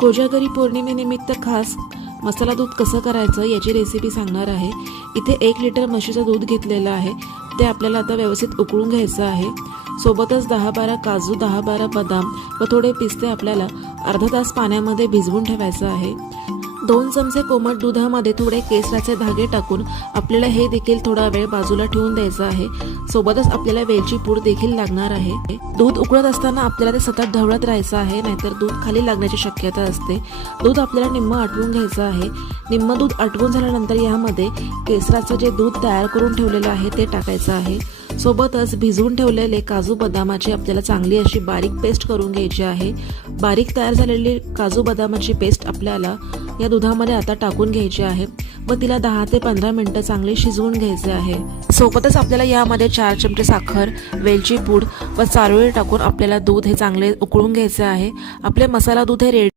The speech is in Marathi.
कोजागरी पौर्णिमेनिमित्त खास मसाला दूध कसं करायचं याची रेसिपी सांगणार आहे. इथे एक लिटर म्हशीचं दूध घेतलेलं आहे. ते आपल्याला आता व्यवस्थित उकळून घ्यायचं आहे. सोबतच दहा बारा काजू दहा बारा बदाम व थोडे पिस्ते आपल्याला अर्धा तास पाण्यामध्ये भिजवून ठेवायचं आहे. दोन चमचे कोमट दुधामध्ये थोडे केसराचे धागे टाकून आपल्याला हे देखील थोडा वेळ बाजूला ठेवून द्यायचं आहे. सोबतच आपल्याला वेलची पूड देखील लागणार आहे. दूध उकळत असताना आपल्याला ते सतत ढवळत राहायचं आहे नाहीतर दूध खाली लागण्याची शक्यता असते. दूध आपल्याला निम्म आटवून घ्यायचं आहे. निम्म दूध आटवून झाल्यानंतर यामध्ये केसराचं जे दूध तयार करून ठेवलेलं आहे ते टाकायचं आहे. सोबतच भिजवून ठेवलेले काजू बदामाची आपल्याला चांगली अशी बारीक पेस्ट करून घ्यायची आहे. बारीक तयार झालेली काजू बदामाची पेस्ट आपल्याला या दुधामध्ये आता टाकून घ्यायची आहे. व तिला दहा ते पंधरा मिनटं चांगली शिजवून घ्यायचे आहे. सोबतच आपल्याला यामध्ये चार चमचे साखर वेलची पूड व चारोळी टाकून आपल्याला दूध हे चांगले उकळून घ्यायचे आहे. आपले मसाला दूध हे रेडी